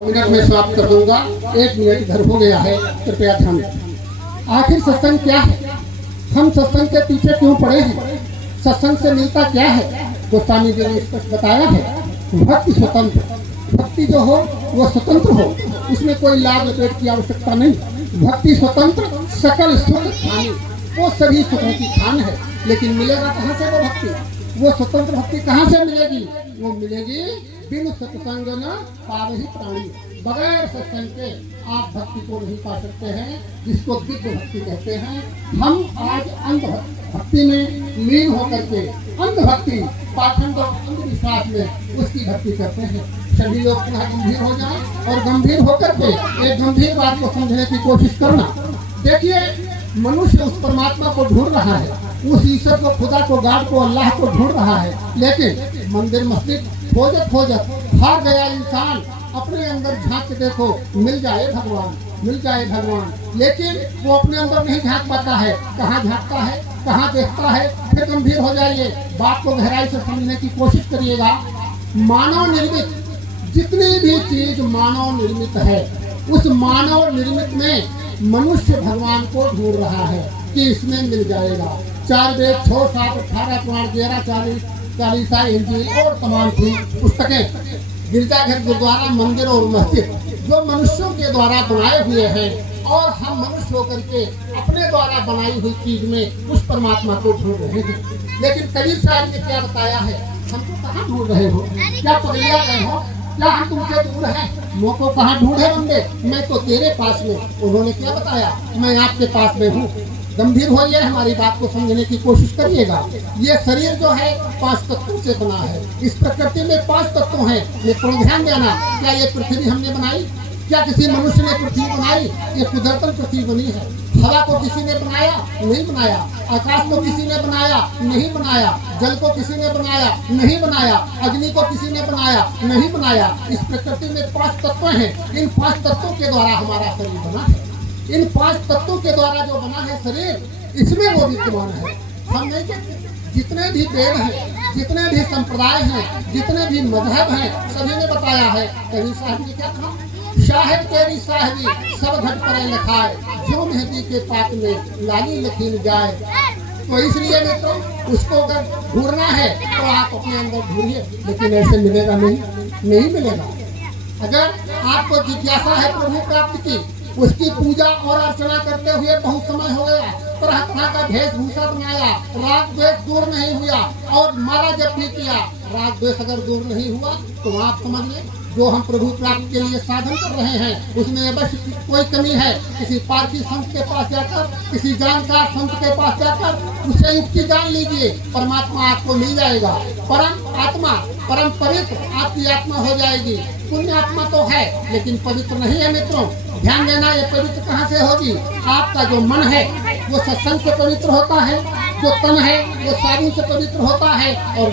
Minute में समाप्त कर दूंगा। 1 मिनट इधर हो गया है, कृपया ध्यान दें। आखिर सत्संग क्या है? हम सत्संग के पीछे क्यों पड़े हैं? सत्संग से मिलता क्या है? गोस्वामी जी ने स्पष्ट बताया है, भक्ति स्वतंत्र। भक्ति जो हो वो स्वतंत्र हो, उसमें कोई लाभ लपेट की आवश्यकता नहीं। भक्ति स्वतंत्र, सकल सुख खानी, वो सभी सुखों की खान है। लेकिन मिलेगा कहाँ से वो भक्ति? वो स्वतंत्र भक्ति कहाँ से मिलेगी? वो मिलेगी बिनु सत्संग न पावहि प्राणी। बगैर सत्संग के आप भक्ति को नहीं पा सकते हैं, जिसको दिव्य भक्ति कहते हैं। हम आज अंध भक्ति में लीन होकर के अंध भक्ति, पाखंड और अंधविश्वास में उसकी भक्ति करते हैं। सभी लोग पुनः गंभीर हो जाएं और गंभीर होकर के एक गंभीर बात को समझने की कोशिश करना। देखिए, मनुष्य उस परमात्मा को ढूंढ रहा है, उस ईश्वर को, खुदा को, गॉड को, अल्लाह को ढूंढ रहा है। लेकिन मंदिर मस्जिद खोजत खोजत हार गया इंसान। अपने अंदर झांक के देखो, मिल जाए भगवान, मिल जाए भगवान। लेकिन वो अपने अंदर नहीं झांक पाता है। कहाँ झांकता है, कहाँ देखता है? फिर गंभीर हो जाइए, बात को गहराई से समझने की कोशिश करिएगा। मानव निर्मित जितनी भी चीज मानव निर्मित है, उस मानव निर्मित में मनुष्य भगवान को ढूंढ रहा है कि इसमें मिल जाएगा। 4 वेद, 6, 7, 18 पुराण, 13, 40, 40 इंजील और तमाम पुस्तकें, गिरजाघर, गुरुद्वारा, मंदिर और मस्जिद जो मनुष्यों के द्वारा बनाए हुए हैं, और हम मनुष्य होकर के अपने द्वारा बनाई हुई चीज में उस परमात्मा को ढूंढ रहे हैं। लेकिन कबीर साहब ने क्या बताया है? हमको कहाँ ढूंढ रहे हो? क्या पगड़िया गए हो? क्या हम तुमसे दूर हैं? मुँह को कहाँ ढूंढे बंदे? मैं तो तेरे पास में। उन्होंने क्या बताया? मैं आपके पास में हूँ। गंभीर होइए, हमारी बात को समझने की कोशिश करिएगा। ये शरीर जो है 5 तत्वों से बना है। इस प्रकृति में 5 तत्व हैं। ये थोड़ा ध्यान देना। क्या ये पृथ्वी हमने बनाई? क्या किसी मनुष्य ने पृथ्वी बनाई? ये कुदरतन पृथ्वी बनी है। हवा को किसी ने बनाया? नहीं बनाया। आकाश को किसी ने बनाया? नहीं बनाया। जल को किसी ने बनाया? नहीं बनाया। अग्नि को किसी ने बनाया? नहीं बनाया। इस प्रकृति में 5 तत्व हैं। इन 5 तत्वों के द्वारा हमारा शरीर बना है। इन 5 तत्वों के द्वारा जो बना है शरीर, इसमें वो विद्यमान है। हम नहीं कहते। जितने भी वेद हैं, जितने भी संप्रदाय हैं, जितने भी मजहब हैं, सभी ने बताया है। कबीर साहब ने क्या कहा? शाहिद तेरी साहिबी सब घट पर लिखाए, जो मेहंदी के पात में लाली लकीर जाए। तो इसलिए मित्रों, उसको अगर ढूंढना है तो आप अपने अंदर ढूंढिए, लेकिन ऐसे मिलेगा नहीं, नहीं मिलेगा। अगर आपको जिज्ञासा है प्रभु प्राप्ति की, उसकी पूजा और अर्चना करते हुए बहुत समय हो गया, तरह तरह का वेशभूषा बनाया, राग द्वेष दूर नहीं हुआ, और माला जप भी किया, राग द्वेष अगर दूर नहीं हुआ तो आप समझ लें जो हम प्रभु प्राप्ति के लिए साधन कर रहे हैं उसमें अवश्य कोई कमी है। किसी पारसी संत के पास जाकर, किसी जानकार संत के पास जाकर उससे युक्ति जान लीजिए, परमात्मा आपको मिल जाएगा। परम आत्मा, परम पवित्र आपकी आत्मा हो जाएगी। पुण्य आत्मा तो है लेकिन पवित्र नहीं है मित्रों। ध्यान देना, ये पवित्र कहाँ से होगी? आपका जो मन है वो सत्संग से पवित्र होता है, जो तन है वो साधु से पवित्र होता है, और